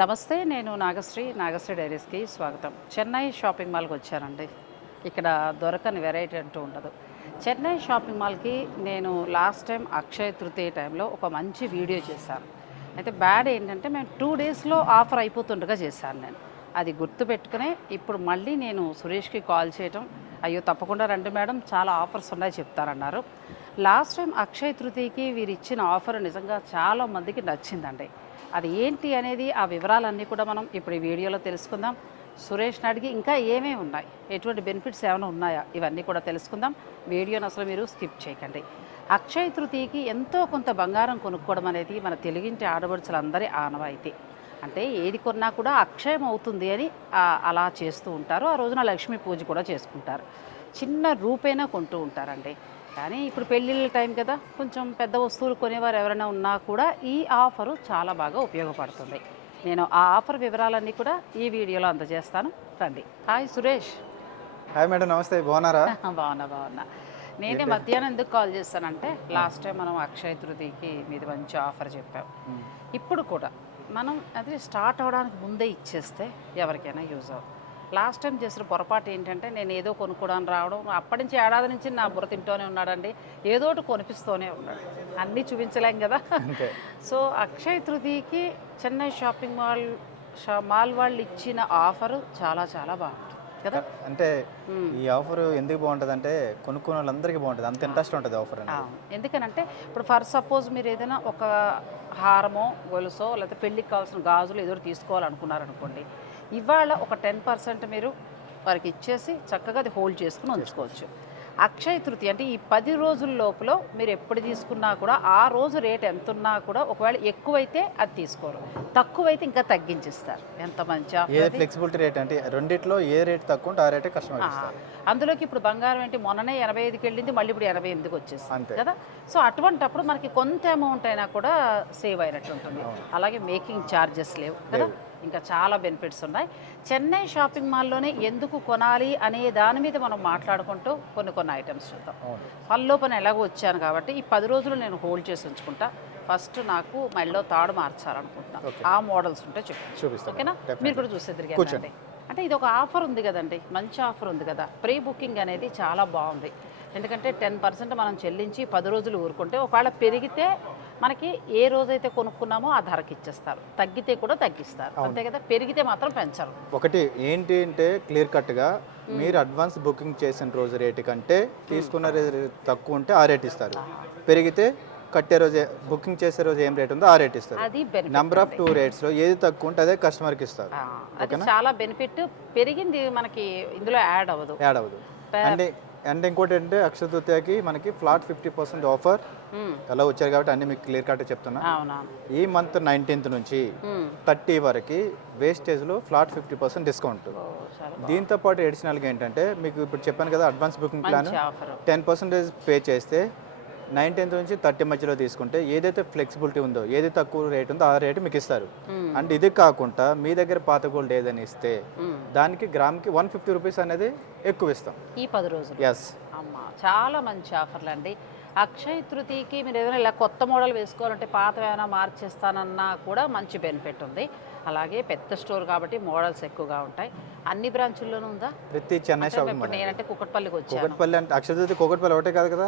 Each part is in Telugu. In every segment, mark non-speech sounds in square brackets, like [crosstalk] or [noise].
నమస్తే నేను నాగశ్రీ నాగశ్రీ డైరీస్కి స్వాగతం. చెన్నై షాపింగ్ మాల్కి వచ్చానండి. ఇక్కడ దొరకని వెరైటీ అంటూ ఉండదు. చెన్నై షాపింగ్ మాల్కి నేను లాస్ట్ టైం అక్షయ తృతీయ టైంలో ఒక మంచి వీడియో చేశాను. అయితే బ్యాడ్ ఏంటంటే మేము టూ డేస్లో ఆఫర్ అయిపోతుండగా చేశాను నేను. అది గుర్తు పెట్టుకునే ఇప్పుడు మళ్ళీ నేను సురేష్కి కాల్ చేయటం అయ్యో తప్పకుండా రండి మేడం చాలా ఆఫర్స్ ఉన్నాయి చెప్తారన్నారు లాస్ట్ టైం అక్షయ తృతీయకి వీరు ఇచ్చిన ఆఫర్ నిజంగా చాలా మందికి నచ్చిందండి. అది ఏంటి అనేది ఆ వివరాలన్నీ కూడా మనం ఇప్పుడు ఈ వీడియోలో తెలుసుకుందాం. సురేష్ని అడిగి ఇంకా ఏమేమి ఉన్నాయి? ఎటువంటి బెనిఫిట్స్ ఏమైనా ఉన్నాయా? ఇవన్నీ కూడా తెలుసుకుందాం. వీడియోని అసలు మీరు స్కిప్ చేయకండి. అక్షయ తృతీయకి ఎంతో కొంత బంగారం కొనుక్కోవడం అనేది మన తెలుగింటి ఆడబడుచులందరి ఆనవాయితీ. అంటే ఏది కొన్నా కూడా అక్షయం అవుతుంది అని అలా చేస్తూ ఉంటారు. ఆ రోజున లక్ష్మీ పూజ కూడా చేసుకుంటారు. చిన్న రూపైనా కొంటూ ఉంటారండి. కానీ ఇప్పుడు పెళ్ళిళ్ళ టైం కదా కొంచెం పెద్ద వస్తువులు కొనేవారు ఎవరైనా ఉన్నా కూడా ఈ ఆఫరు చాలా బాగా ఉపయోగపడుతుంది. నేను ఆ ఆఫర్ వివరాలన్నీ కూడా ఈ వీడియోలో అందజేస్తాను. రండి. హాయ్ సురేష్. హాయ్ మేడం నమస్తే. బాగున్నారా? [laughs] బాగున్నా బాగున్నా. నేనే మధ్యాహ్నం ఎందుకు కాల్ చేస్తానంటే లాస్ట్ టైం మనం అక్షయ తృతీయకి మీది మంచి ఆఫర్ చెప్పాం. ఇప్పుడు కూడా మనం అది స్టార్ట్ అవడానికి ముందే ఇచ్చేస్తే ఎవరికైనా యూజ్ అవుతుంది లాస్ట్ టైం చేసిన పొరపాటు ఏంటంటే నేను ఏదో కొనుక్కోవడానికి రావడం అప్పటి నుంచి ఏడాది నుంచి నా బుర్ర తింటూనే ఉన్నాడండి. ఏదో ఒకటి కొనిపిస్తూనే ఉన్నాడు. అన్నీ చూపించలేం కదా. సో అక్షయ తృతీయకి చెన్నై షాపింగ్ మాల్ షా మాల్ వాళ్ళు ఇచ్చిన ఆఫరు చాలా చాలా బాగుంటుంది కదా. అంటే. ఈ ఆఫర్ ఎందుకు బాగుంటుంది అంటే కొనుక్కున్న వాళ్ళందరికీ బాగుంటుంది. అంత ఇంట్రెస్ట్ ఉంటుంది ఆఫర్ ఎందుకనంటే ఇప్పుడు ఫర్ సపోజ్ మీరు ఏదైనా ఒక హారమో గొలుసో లేకపోతే పెళ్ళికి కావాల్సిన గాజులు ఏదో తీసుకోవాలనుకున్నారనుకోండి ఇవాళ ఒక టెన్ పర్సెంట్ మీరు వారికి ఇచ్చేసి చక్కగా అది హోల్డ్ చేసుకుని ఉంచుకోవచ్చు. అక్షయ తృతీయ అంటే ఈ పది రోజుల లోపల మీరు ఎప్పుడు తీసుకున్నా కూడా ఆ రోజు రేట్ ఎంత ఉన్నా కూడా ఒకవేళ ఎక్కువైతే అది తీసుకోరు. తక్కువైతే ఇంకా తగ్గించిస్తారు. ఎంత మంచి offer ఏ అది. ఫ్లెక్సిబిలిటీ రేట్ అంటే రెండిట్లో ఏ రేట్ తక్కువ ఉంటే ఆ రేటే ఇస్తారు. అందులోకి ఇప్పుడు బంగారం ఏంటి మొన్ననే ఎనభై ఐదుకి వెళ్ళింది మళ్ళీ ఇప్పుడు ఎనభై ఎనిమిదికి వచ్చేసింది. కదా. సో అటువంటప్పుడు మనకి కొంత అమౌంట్ అయినా కూడా సేవ్ అయినట్టు ఉంటుంది. అలాగే మేకింగ్ ఛార్జెస్ లేవు కదా. ఇంకా చాలా బెనిఫిట్స్ ఉన్నాయి. చెన్నై షాపింగ్ మాల్లోనే ఎందుకు కొనాలి అనే దాని మీద మనం మాట్లాడుకుంటూ కొన్ని కొన్ని ఐటమ్స్ చూద్దాం. పనిలో పని ఎలాగో వచ్చాను కాబట్టి ఈ పది రోజులు నేను హోల్డ్ చేసి ఉంచుకుంటా. ఫస్ట్ నాకు మెళ్ళో తాడు మార్చాలనుకుంటున్నాను. ఆ మోడల్స్ ఉంటే చూపిస్తాను ఓకేనా. మీరు కూడా చూసేద్దరు కూర్చోండి. అంటే ఇది ఒక ఆఫర్ ఉంది కదండి. మంచి ఆఫర్ ఉంది కదా. ప్రీ బుకింగ్ అనేది చాలా బాగుంది. ఎందుకంటే టెన్ పర్సెంట్ మనం చెల్లించి పది రోజులు ఊరుకుంటే ఒకవేళ పెరిగితే మనకి ఏ రోజైతే కొనుక్కున్నామో ఆ ధరకి ఇచ్చేస్తారు. తగ్గితే కూడా తగ్గిస్తారు. అంతే కదా పెరిగితే మాత్రం పెంచరు. ఒకటి ఏంటి అంటే క్లియర్ కట్గా మీరు అడ్వాన్స్ బుకింగ్ చేసిన రోజు రేటు కంటే తీసుకున్న రేటు తక్కువ ఉంటే ఆ రేట్ ఇస్తారు. పెరిగితే కట్టే రోజు బుకింగ్ చేసే రోజు ఏం రేట్ ఉందో ఆ రేట్ ఇస్తారు. నెంబర్ ఆఫ్ టూ రేట్స్లో ఏది తక్కువ ఉంటే అదే కస్టమర్కి ఇస్తారు. అది చాలా బెనిఫిట్ పెరిగింది మనకి ఇందులో యాడ్ అవ్వదు. యాడ్ అవ్వదు. అండ్ అండ్ ఇంకోటి ఏంటంటే అక్షయ తృతీయకి మనకి ఫ్లాట్ ఫిఫ్టీ పర్సెంట్ ఆఫర్ మ్మ్. ఎలా వచ్చారు కాబట్టి అన్ని మీకు క్లియర్ కట్ చెప్తున్నా. ఈ మంత్ నైన్టీన్త్ నుంచి మ్మ్. థర్టీ వరకు వేస్టేజ్లో ఫ్లాట్ ఫిఫ్టీ పర్సెంట్ డిస్కౌంట్. దీంతో పాటు అడిషనల్గా ఏంటంటే మీకు ఇప్పుడు చెప్పాను కదా advance booking plan ten percentage pay చేస్తే నైన్టీన్త్ నుంచి థర్టీ మధ్యలో తీసుకుంటే ఏదైతే ఫ్లెక్సిబిలిటీ ఉందో ఏది తక్కువ రేట్ ఉందో ఆ రేటు మీకు ఇస్తారు. అండ్ ఇది కాకుండా మీ దగ్గర పాత గోల్డ్ ఏదని ఇస్తే దానికి గ్రామ్కి వన్ ఫిఫ్టీ రూపీస్ అనేది ఎక్కువ ఇస్తాం. ఈ పది రోజులు. ఎస్ అమ్మ చాలా మంచి ఆఫర్లు అండి అక్షయ తృతీయకి మీరు ఏదైనా ఇలా కొత్త మోడల్ వేసుకోవాలంటే పాత ఏమైనా మార్చేస్తానన్నా కూడా మంచి బెనిఫిట్ ఉంది. అలాగే పెద్ద స్టోర్ కాబట్టి మోడల్స్ ఎక్కువగా ఉంటాయి. అన్ని బ్రాంచుల్లోనూ ఉందా? ప్రతి చెన్నై ఇప్పుడు నేనంటే కుక్కట్పల్లికి వచ్చాను. కూకట్పల్లి అంటే అక్షయతృతి కూకట్పల్లి ఒకటే కాదు కదా?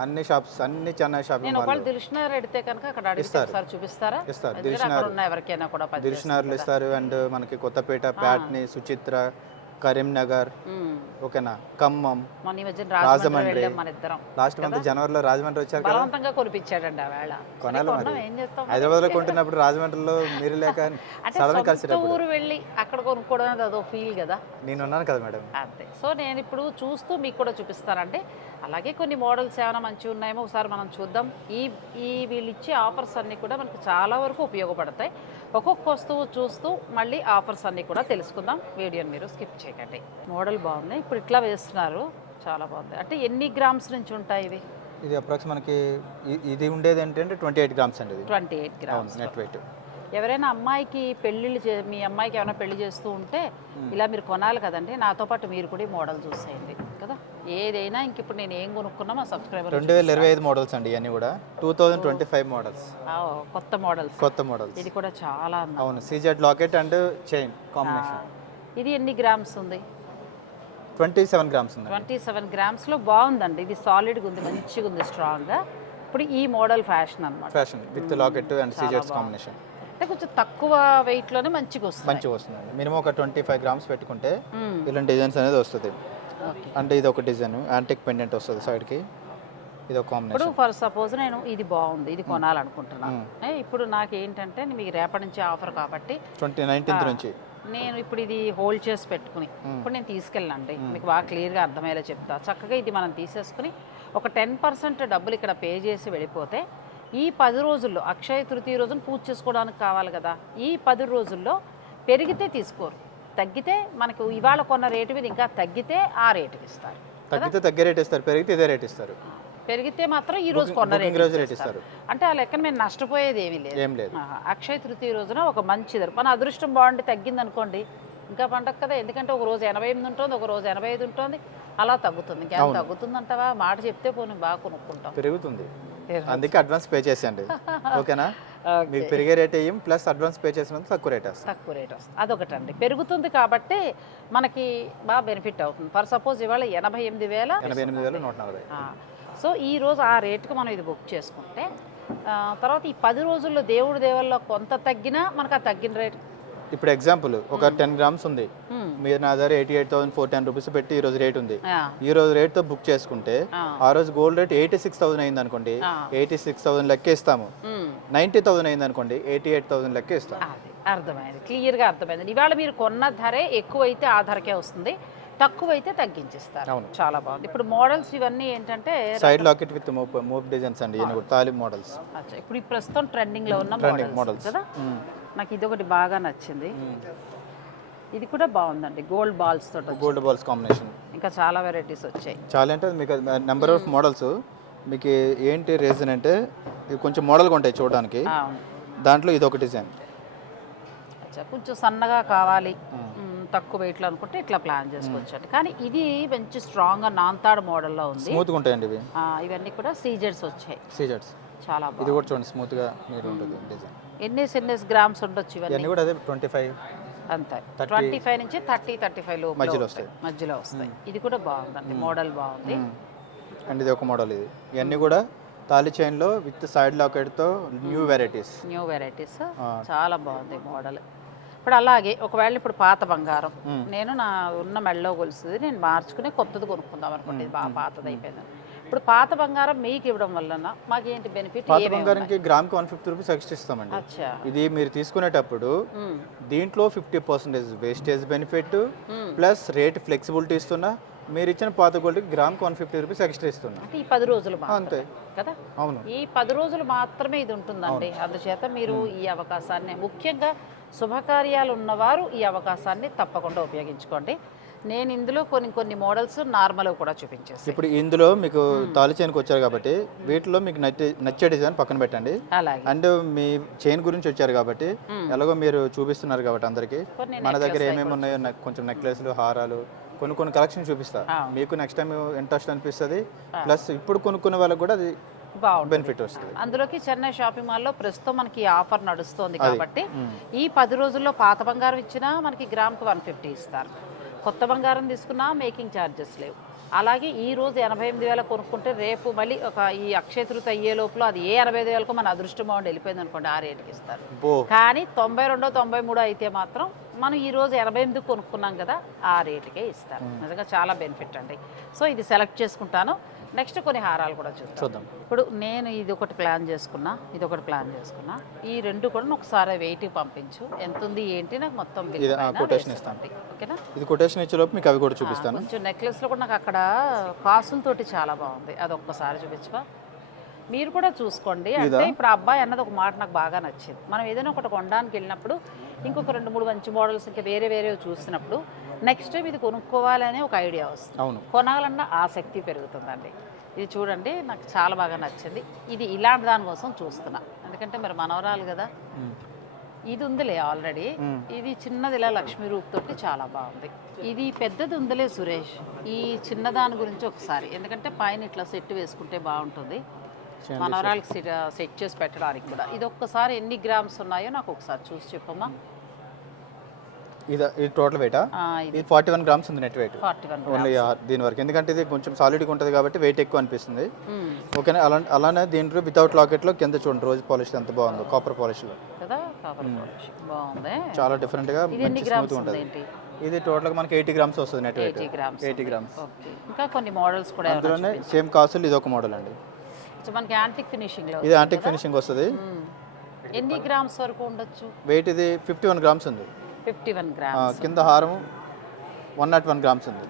అన్ని షాప్స్ అన్ని చెన్నై షాపింగ్ నేను ఒకవేళ దిల్షనర్ ఎడితే కనుక అక్కడ అడిగితే ఒకసారి చూపిస్తారా? ఇస్తారు. ఉన్న ఎవరికైనా కూడా దిల్షనర్లు ఇస్తారు. అండ్ మనకి కొత్తపేట ప్యాట్ని సుచిత్ర కరీంనగర్. ఓకేనా? ఖమ్మం రాజమండ్రి లాస్ట్ మంత్ జనవరిలో రాజమండ్రి వచ్చారు కదా? బలవంతంగా కొనిపించాడండి ఆ వేళ. కొనాలి మరి. చేస్తాం? హైదరాబాద్లో కొంటున్నప్పుడు రాజమండ్రిలో మీరు లేక సడన్ కలిసేటప్పుడు. ఊరు వెళ్ళి అక్కడ కొనుక్కోవడం అదో ఫీల్ కదా? నేను ఉన్నాను కదా మేడం. అంతే. సో నేను ఇప్పుడు చూస్తూ మీకు కూడా చూపిస్తానంటే అలాగే కొన్ని మోడల్స్ ఏమైనా మంచిగా ఉన్నాయేమో ఒకసారి మనం చూద్దాం. ఈ ఈ వీళ్ళు ఇచ్చే ఆఫర్స్ అన్నీ కూడా మనకి చాలా వరకు ఉపయోగపడతాయి. ఒక్కొక్క వస్తువు చూస్తూ మళ్ళీ ఆఫర్స్ అన్నీ కూడా తెలుసుకుందాం. వీడియోని మీరు స్కిప్ చేయకండి. మోడల్ బాగుంది ఇప్పుడు ఇట్లా వేస్తున్నారు. చాలా బాగుంది. అంటే ఎన్ని గ్రామ్స్ నుంచి ఉంటాయి ఇవి? ఇది అప్రాక్స్ మనకి ఇది ఉండేది ఏంటంటే ట్వంటీ ఎయిట్ గ్రామ్స్ అండి twenty eight grams. Net weight. ఎవరైనా అమ్మాయికి పెళ్ళిళ్ళు చే మీ అమ్మాయికి ఏమైనా పెళ్ళి చేస్తూ ఉంటే ఇలా మీరు కొనాలి కదండి. నాతో పాటు మీరు కూడా ఈ మోడల్ చూసేయండి కదా. ఏదైనా ఇంక ఇప్పుడు నేను ఏం కొనుక్కున్నా మా సబ్స్క్రైబర్ రెండు వేల ఇరవై ఐదు మోడల్స్ అండి ఇవన్నీ కూడా. Two thousand twenty five models కొత్త మోడల్స్ కొత్త మోడల్స్ ఇది కూడా చాలా అవును CZ locket and chain combination ఇది ఎన్ని గ్రామ్స్ ఉంది? ట్వంటీ సెవెన్ గ్రామ్స్ ఉంది. ట్వంటీ సెవెన్ గ్రామ్స్లో బాగుందండి. ఇది సాలిడ్గా ఉంది మంచిగా ఉంది స్ట్రాంగ్గా ఇప్పుడు ఈ మోడల్ ఫ్యాషన్ అనమాట ఫ్యాషన్ విత్ లాకెట్ అండ్ సీజెడ్స్ కాంబినేషన్ అంటే కొంచెం తక్కువ వెయిట్లోనే మంచిగా వస్తుంది మంచిగా వస్తుందండి. మినిమం ఒక ట్వంటీ ఫైవ్ గ్రామ్స్ పెట్టుకుంటే. ఇలాంటి డిజైన్స్ అనేది వస్తుంది. అంటే ఇది ఒక డిజైన్ యాంటిక్ పెండెంట్ వస్తుంది సైడ్కి ఇది ఒక ఇప్పుడు కాంబినేషన్ ఫర్ సపోజ్ నేను ఇది బాగుంది ఇది కొనాలనుకుంటున్నాను ఏ, ఇప్పుడు నాకు ఏంటంటే మీకు రేపటి నుంచి ఆఫర్ కాబట్టి ట్వంటీ నైన్టీన్త్ నుంచి. నేను ఇప్పుడు ఇది హోల్డ్ చేసి పెట్టుకుని ఇప్పుడు నేను తీసుకెళ్ళండి మీకు బాగా క్లియర్గా అర్థమయ్యేలా చెప్తా. చక్కగా ఇది మనం తీసేసుకుని ఒక టెన్ పర్సెంట్ డబ్బులు ఇక్కడ పే చేసి వెళ్ళిపోతే ఈ పది రోజుల్లో అక్షయ తృతీయ రోజున పూజ చేసుకోవడానికి కావాలి కదా ఈ పది రోజుల్లో పెరిగితే తీసుకోరు. తగ్గితే మనకు ఇవాళ కొన్న రేటు మీద ఇంకా తగ్గితే ఆ రేటుకి ఇస్తారు. తగ్గితే తగ్గే రేట్ ఇస్తారు పెరిగితే ఇదే రేట్ ఇస్తారు. పెరిగితే మాత్రం ఈ రోజు కొన్న రేటు రేట్. ఇస్తారు. అంటే ఆ లెక్కన మేము నష్టపోయేది ఏమీ లేదు. ఏం లేదు. అక్షయ తృతీయ రోజున ఒక మంచి ధర. మన అదృష్టం బాగుండి తగ్గింది అనుకోండి ఇంకా పండగ కదా ఎందుకంటే ఒక రోజు ఎనభై ఎనిమిది ఉంటుంది ఒక రోజు ఎనభై ఐదు ఉంటుంది అలా తగ్గుతుంది. ఇంకా తగ్గుతుందంటావా? మాట చెప్తే పోనీ బాగా కొనుక్కుంటాం. పెరుగుతుంది. పెరుగు. అందుకే అడ్వాన్స్ పే చేసేయండి. ఓకేనా? ఓకే. మీకు పెరిగే రేట్ వేయం ప్లస్ అడ్వాన్స్ పే చేసినందుకు తక్కువ రేట్ వస్తుంది. తక్కువ రేట్ వస్తుంది. అదొకటండి. పెరుగుతుంది కాబట్టి మనకి బాగా బెనిఫిట్ అవుతుంది. ఫర్ సపోజ్ ఇవాళ ఎనభై ఎనిమిది వేల ఎనభై ఎనిమిది వేలు నూట నలభై. సో ఈ రోజు ఆ రేటుకి మనం ఇది బుక్ చేసుకుంటే తర్వాత ఈ పది రోజుల్లో దేవుడి దేవల్లో కొంత తగ్గినా మనకు ఆ తగ్గిన రేట్ ఇప్పుడు ఎగ్జాంపుల్ ఒక టెన్ గ్రామ్స్ ఉంది. మ్మ్. మీరు నా దగ్గర eighty eight thousand four ten rupees పెట్టి ఈ రోజు రేట్ ఉంది. ఈ రోజు రేట్తో బుక్ చేసుకుంటే ఆ. ఆ రోజు gold rate eighty six thousand అయింది అనుకోండి. ఎయిటీ సిక్స్ థౌసండ్ లెక్క ఇస్తాము. మ్మ్. నైంటీ థౌసండ్ అయింది అనుకోండి ఎయిటీ ఎయిట్ థౌసండ్ లెక్క ఇస్తాం అది అర్థమైంది. క్లియర్గా అర్థమైంది. ఇవాళ మీరు కొన్న ధరే ఎక్కువైతే ఆ ధరకే వస్తుంది. తక్కువైతే తగ్గించిస్తారు. అవును. చాలా బాగుంది. ఇప్పుడు మోడల్స్ ఇవన్నీ ఏంటంటే side locket with move designs అండి. ఇవన్నీ కూడా తాలిం మోడల్స్ అచ్చా, ఇప్పుడు ఈ ప్రస్తుతం ట్రెండింగ్లో ఉన్న ట్రెండింగ్ మోడల్స్ కదా? నాకు ఇది ఒకటి బాగా నచ్చింది. ఇది కూడా బాగుందండి. గోల్డ్ బాల్స్ తోటి. గోల్డ్ బాల్స్ కాంబినేషన్ ఇంకా చాలా వెరైటీస్ వచ్చాయి. చాలా అంటే మీకు నెంబర్ ఆఫ్ మోడల్స్ మీకు ఏంటి రీజన్ అంటే ఇవి కొంచెం మోడల్గా ఉంటాయి చూడడానికి. దాంట్లో ఇది ఒక డిజైన్ అచ్చా, కొంచెం సన్నగా కావాలి. మ్, తక్కువ వెయిట్లో అనుకుంటే ఇట్లా ప్లాన్ చేసుకోవచ్చు కానీ ఇది మంచి స్ట్రాంగ్గా నాన్తాడు మోడల్లో ఉంది. స్మూత్గా ఉంటాయండి ఇవి. ఆ, ఇవన్నీ కూడా సీజర్స్ వచ్చాయి. సీజర్స్ చాలా ఇది కూడా చూడండి స్మూత్గా నీట్ ఉంటుంది డిజైన్ ఎన్నేసి ఎన్నేసి గ్రామ్స్ ఉండొచ్చు ఇవన్నీ? కూడా అదే ట్వంటీ ఫైవ్ అంతే. ట్వంటీ ఫైవ్ నుంచి థర్టీ థర్టీ ఫైవ్ లోపు మధ్యలో వస్తాయి. మధ్యలో వస్తాయి. ఇది కూడా బాగుందండి. మోడల్ బాగుంది. అండ్ ఇది ఒక మోడల్ ఇది. ఇవన్నీ కూడా తాలి చైన్లో విత్ సైడ్ లాకెట్తో న్యూ వెరైటీస్ న్యూ వెరైటీస్. చాలా బాగుంది మోడల్ ఇప్పుడు అలాగే ఒకవేళ ఇప్పుడు పాత బంగారం. నేను నా ఉన్న మెడలో గొలుసుది నేను మార్చుకుని కొత్తది కొనుక్కుందాం అనుకుంటే ఇది బాగా పాతది అయిపోయింది ఇప్పుడు పాత బంగారం మీకు ఇవ్వడం వలన మాకేంటి బెనిఫిట్ పాత బంగారంకి గ్రామ్కి వన్ ఫిఫ్టీ రూపీస్ ఎక్స్ట్రా ఇస్తామండి. ఇది మీరు తీసుకునేటప్పుడు. దీంట్లో fifty percentage wastage benefit. Plus rate flexibility ఇస్తున్నా. మీరు ఇచ్చిన పాత గోల్డ్కి గ్రామ్కి వన్ ఫిఫ్టీ రూపీస్ ఎక్స్ట్రా ఇస్తున్నా. ఈ పది రోజులు అంతే. కదా? అవును. ఈ పది రోజులు మాత్రమే ఇది ఉంటుందండి. అందుచేత మీరు ఈ అవకాశాన్ని ముఖ్యంగా శుభకార్యాలు ఉన్నవారు ఈ అవకాశాన్ని తప్పకుండా ఉపయోగించుకోండి. నేను ఇందులో కొన్ని కొన్ని మోడల్స్ నార్మల్ కూడా చూపించేసి ఇప్పుడు ఇందులో మీకు తాలి చైన్కి వచ్చారు కాబట్టి వీటిలో మీకు నచ్చే నచ్చే డిజైన్ పక్కన పెట్టండి. అండ్ మీ చైన్ గురించి వచ్చారు కాబట్టి ఎలాగో మీరు చూపిస్తున్నారు కాబట్టి అందరికి. మన దగ్గర ఏమేమి ఉన్నాయో కొంచెం నెక్లెస్లు హారాలు కొన్ని కొన్ని కలెక్షన్ చూపిస్తా. అవును. మీకు నెక్స్ట్ టైం ఇంట్రెస్ట్ అనిపిస్తుంది. ప్లస్ ఇప్పుడు కొనుక్కునే వాళ్ళకి కూడా అది బెనిఫిట్ వస్తుంది. అందులోకి చెన్నై షాపింగ్ మాల్లో ప్రస్తుతం మనకి ఈ ఆఫర్ నడుస్తోంది కాబట్టి ఈ పది రోజుల్లో పాత బంగారం ఇచ్చినా మనకి గ్రామ్కి వన్ ఫిఫ్టీ ఇస్తారు. కొత్త బంగారం తీసుకున్నా మేకింగ్ ఛార్జెస్ లేవు. అలాగే ఈ రోజు ఎనభై ఎనిమిది వేల కొనుక్కుంటే రేపు మళ్ళీ ఒక ఈ అక్షయ తృతీయ అయ్యే లోపల అది ఏ ఎనభై ఐదు వేలకు మన అదృష్టం బాగుండి వెళ్ళిపోయింది అనుకోండి ఆ రేటుకి ఇస్తారు. కానీ తొంభై రెండో తొంభై మూడో అయితే మాత్రం మనం ఈ రోజు ఎనభై ఎనిమిది కొనుక్కున్నాం కదా ఆ రేటుకే ఇస్తారు. నిజంగా చాలా బెనిఫిట్ అండి. సో ఇది సెలెక్ట్ చేసుకుంటాను. నెక్స్ట్ కొన్ని హారాలు కూడా చూద్దాం. చూద్దాం. ఇప్పుడు నేను ఇది ఒకటి ప్లాన్ చేసుకున్నా ఇది ఒకటి ప్లాన్ చేసుకున్నా. ఈ రెండు కూడా ఒకసారి వెయిట్కి పంపించు. ఎంత ఉంది ఏంటి నాకు మొత్తం ఇది, quotation వేసేయండి. ఓకేనా? ఇది కొటేషన్ ఇచ్చేలోపు మీకు అవి కూడా చూపిస్తాను. కొంచెం నెక్లెస్లో కూడా నాకు అక్కడ కాసులతోటి చాలా బాగుంది. అది ఒక్కసారి చూపించవా మీరు కూడా చూసుకోండి. అంటే ఇప్పుడు అబ్బాయి అన్నది ఒక మాట నాకు బాగా నచ్చింది. మనం ఏదైనా ఒకటి కొనడానికి వెళ్ళినప్పుడు ఇంకొక రెండు మూడు మంచి మోడల్స్ ఇంకా వేరే వేరే చూసినప్పుడు నెక్స్ట్ టైం ఇది కొనుక్కోవాలనే ఒక ఐడియా వస్తుంది. అవును. కొనాలన్న ఆసక్తి పెరుగుతుందండి. ఇది చూడండి నాకు చాలా బాగా నచ్చింది. ఇది ఇలాంటి దానికోసం చూస్తున్నా. ఎందుకంటే మరి మనవరాలు కదా. ఇది ఉందిలే ఆల్రెడీ. ఇది చిన్నది ఇలా లక్ష్మీ రూప్ తోటి చాలా బాగుంది. ఇది పెద్దది ఉందిలే సురేష్. ఈ చిన్నదాని గురించి ఒకసారి. ఎందుకంటే పైన ఇట్లా సెట్ వేసుకుంటే బాగుంటుంది. మనవరాళ్ళకి సెట్ సెట్ చేసి పెట్టడానికి కూడా. ఇది ఒక్కసారి ఎన్ని గ్రామ్స్ ఉన్నాయో నాకు ఒకసారి చూసి చెప్పమ్మా. ఇది ఇది టోటల్ వెయిటా ఇది. ఫార్టీ వన్ గ్రామ్స్ ఉంది నెట్ వెయిట్ ఓన్లీ దీని వరకు. ఎందుకంటే ఇది కొంచెం సాలిడ్గా ఉంటుంది కాబట్టి వెయిట్ ఎక్కువ అనిపిస్తుంది. ఓకేనా? అలా అలానే దీంట్లో వితౌట్ లాకెట్లో కింద చూడండి రోజు పాలిష్ ఎంత బాగుందో కాపర్ పాలిష్లో చాలా డిఫరెంట్గా మంచి స్మూత్ ఉంటుంది. ఇది టోటల్గా మనకి ఎయిటీ గ్రామ్స్ వస్తుంది net weight eighty grams okay. ఇంకా కొన్ని మోడల్స్ కూడా అందులోనే సేమ్ కాసులు ఇది ఒక మోడల్ అండి. మనకి యాంటిక్ ఫినిషింగ్ ఇది యాంటిక్ ఫినిషింగ్ వస్తుంది. ఎన్ని గ్రామ్స్ వరకు ఉండొచ్చు? వెయిట్ ఇది ఫిఫ్టీ వన్ గ్రామ్స్ ఉంది. Fifty one grams. కింద హారం వన్ నాట్ వన్ గ్రామ్స్ ఉంది.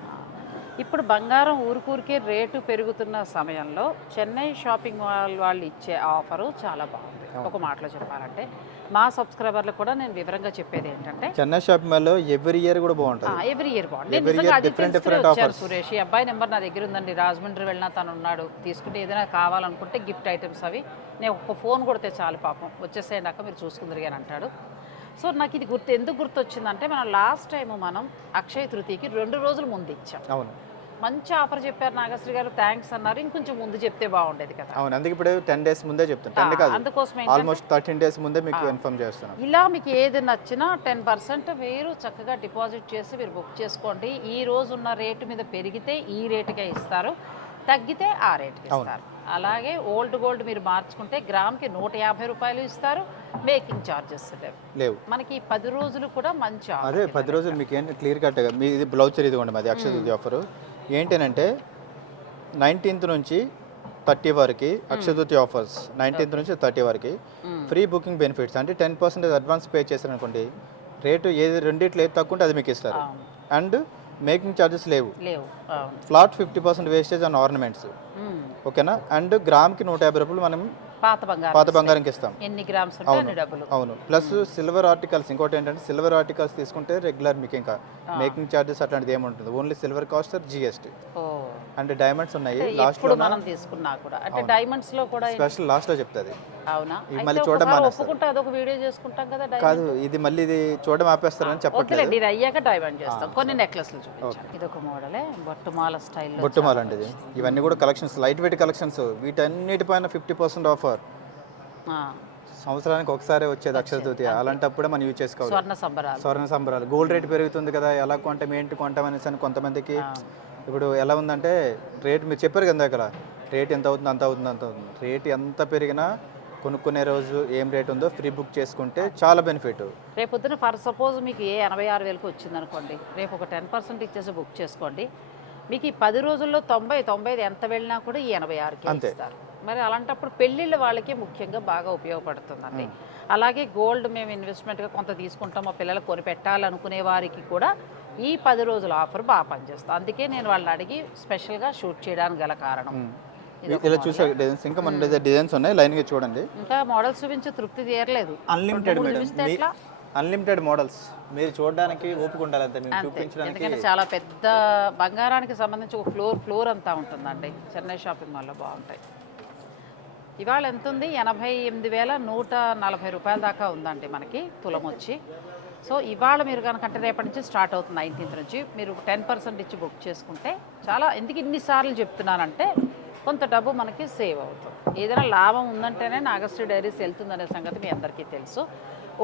ఇప్పుడు బంగారం ఊరికూరికే రేటు పెరుగుతున్న సమయంలో చెన్నై షాపింగ్ మాల్ వాళ్ళు ఇచ్చే ఆఫరు చాలా బాగుంది. ఒక మాటలో చెప్పాలంటే మా సబ్స్క్రైబర్లకు కూడా నేను వివరంగా చెప్పేది ఏంటంటే చెన్నై షాపింగ్ మాల్లో ఎవ్రీ ఇయర్ కూడా బాగుంటుంది. Every year offers. సురేష్. ఈ అబ్బాయి నెంబర్ నా దగ్గర ఉందండి రాజమండ్రి వెళ్ళినా తను ఉన్నాడు. తీసుకుంటే ఏదైనా కావాలనుకుంటే గిఫ్ట్ ఐటమ్స్ అవి. నేను ఒక ఫోన్ కొడితే చాలు పాపం. వచ్చేసేయండాక మీరు చూసుకుందరు అని అంటాడు. సో నాకు ఇది గుర్తు ఎందుకు గుర్తొచ్చిందంటే మనం లాస్ట్ టైం మనం అక్షయ తృతీయకి రెండు రోజుల ముందు ఇచ్చాం. అవును. మంచి ఆఫర్ చెప్పారు నాగశ్రీ గారు థ్యాంక్స్ అన్నారు. ఇంకొంచెం ముందు చెప్తే బాగుండేది కదా. అవును అందుకే ఇప్పుడు టెన్ డేస్ ముందే చెప్తాను టెన్ కాదు అందుకోసం ఆల్మోస్ట్ థర్టీన్ డేస్ ముందే మీకు ఇన్ఫార్మ్ చేస్తున్నాను ఇలా మీకు ఏది నచ్చినా టెన్ పర్సెంట్ మీరు చక్కగా డిపాజిట్ చేసి మీరు బుక్ చేసుకోండి. ఈ రోజు ఉన్న రేటు మీద పెరిగితే ఈ రేటుకే ఇస్తారు. తగ్గితే ఆ రేటుకి ఇస్తారు. అలాగే ఓల్డ్ గోల్డ్ మీరు మార్చుకుంటే గ్రామ్కి నూట యాభై రూపాయలు ఇస్తారు మేకింగ్ ఛార్జెస్ లేవు. లేవు. మనకి పది రోజులు కూడా మంచి అదే పది రోజులు మీకు ఏంటి క్లియర్ కట్గా మీ ఇది బ్లౌజర్ ఇదిగోండి మాది అక్షయ తృతీయ ఆఫర్. ఏంటంటే నైన్టీన్త్ నుంచి థర్టీ వరకు అక్షయ తృతీయ ఆఫర్స్ నైన్టీన్త్ నుంచి థర్టీ వరకు ఫ్రీ బుకింగ్ బెనిఫిట్స్. అంటే టెన్ పర్సెంటేజ్ అడ్వాన్స్ పే చేశారనుకోండి రేటు ఏది రెండిట్లో ఏది తక్కువ ఉంటే అది మీకు ఇస్తారు. అండ్ మేకింగ్ ఛార్జెస్ లేవు. Flat fifty percent wastage on ornaments. ఓకేనా? అండ్ గ్రామ్కి నూట యాభై రూపాయలు మనం పాత బంగారం పాత బంగారంకి ఇస్తాం. ఎన్ని గ్రామ్స్ ఉంటే అన్ని డబ్బులు? అవును. ప్లస్ సిల్వర్ ఆర్టికల్స్ ఇంకోటి ఏంటంటే సిల్వర్ ఆర్టికల్స్ తీసుకుంటే రెగ్యులర్ మీకు ఇంకా మేకింగ్ ఛార్జెస్ అట్లాంటిది ఏముంటుంది only silver cost GST. And diamonds ఉన్నాయి. లాస్ట్ ఎప్పుడు మనం తీసుకున్నా కూడా. అంటే డైమండ్స్లో కూడా స్పెషల్ లాస్ట్లో చెప్తుంది. అవునా? మళ్ళీ చూడడం. ఒప్పుకుంటే అదొక వీడియో చేసుకుంటాం కదా. కాదు ఇది మళ్ళీ ఇది చూడడం ఆపేస్తారని చెప్పట్లేదు. ఇది అయ్యాక డైమండ్ చేస్తాం. కొన్ని నెక్లెస్లు చూపించాను. ఇది ఒక మోడలే. బొట్టుమాల స్టైల్లో బొట్టుమాల అండి ఇది. ఇవన్నీ కూడా కలెక్షన్స్ లైట్ వెయిట్ కలెక్షన్స్ వీటన్నిటిపైన ఫిఫ్టీ పర్సెంట్ ఆఫర్ సంవత్సరానికి ఒకసారి వచ్చేది అక్షర తృతీయ. అలాంటప్పుడే మనం యూజ్ చేసుకోవాలి. స్వర్ణ సంబరాలు. స్వర్ణ సంబరాలు. గోల్డ్ రేట్ పెరుగుతుంది కదా ఎలా కొంటాం ఏంటి కొంటాం అనేసి అని కొంతమందికి ఇప్పుడు ఎలా ఉందంటే రేట్ మీరు చెప్పారు కదా అక్కడ రేట్ ఎంత అవుతుంది అంత అవుతుంది అంత అవుతుంది. రేట్ ఎంత పెరిగినా కొనుక్కునే రోజు ఏం రేట్ ఉందో ఫ్రీ బుక్ చేసుకుంటే చాలా బెనిఫిట్ రేపు పొద్దున ఫర్ సపోజ్ మీకు ఏ ఎనభై ఆరు వేలకు వచ్చింది అనుకోండి రేపు ఒక టెన్ పర్సెంట్ ఇచ్చేసి బుక్ చేసుకోండి. మీకు ఈ పది రోజుల్లో తొంభై తొంభై ఎంత వెళ్ళినా కూడా ఈ ఎనభై ఆరుకి అంతే. మరి అలాంటప్పుడు పెళ్ళిళ్ళ వాళ్ళకి ముఖ్యంగా బాగా ఉపయోగపడుతుందండి. అలాగే గోల్డ్ మేము ఇన్వెస్ట్మెంట్గా కొంత తీసుకుంటాం మా పిల్లలకు కొని పెట్టాలనుకునే వారికి కూడా ఈ పది రోజుల ఆఫర్ బాగా పనిచేస్తుంది అందుకే నేను వాళ్ళని అడిగి స్పెషల్గా షూట్ చేయడానికి గల కారణం. ఇలా చూసే డిజైన్స్ ఇంకా మన దగ్గర డిజైన్స్ ఉన్నాయి లైన్గా చూడండి. ఇంకా మోడల్స్ చూపించి తృప్తి తీరలేదు. అన్లిమిటెడ్ మూడు? అన్లిమిటెడ్ మోడల్స్ మీరు చూడడానికి ఓపిక ఉండాలి అంతే. మేము చూపించడానికి చాలా పెద్ద బంగారానికి సంబంధించి ఒక ఫ్లోర్ ఫ్లోర్ అంతా ఉంటుందండి. చెన్నై షాపింగ్ మాల్లో బాగుంటాయి. ఇవాళ ఎంత ఉంది ఎనభై ఎనిమిది వేల నూట నలభై రూపాయల దాకా ఉందండి మనకి తులం వచ్చి సో ఇవాళ మీరు కనుక అంటే రేపటి నుంచి స్టార్ట్ అవుతుంది నైన్టీన్త్ నుంచి. మీరు టెన్ పర్సెంట్ ఇచ్చి బుక్ చేసుకుంటే చాలా ఎందుకు ఇన్నిసార్లు చెప్తున్నానంటే కొంత డబ్బు మనకి సేవ్ అవుతుంది. ఏదైనా లాభం ఉందంటేనే నాగశ్రీ డైరీస్ వెళ్తుందనే సంగతి మీ అందరికీ తెలుసు.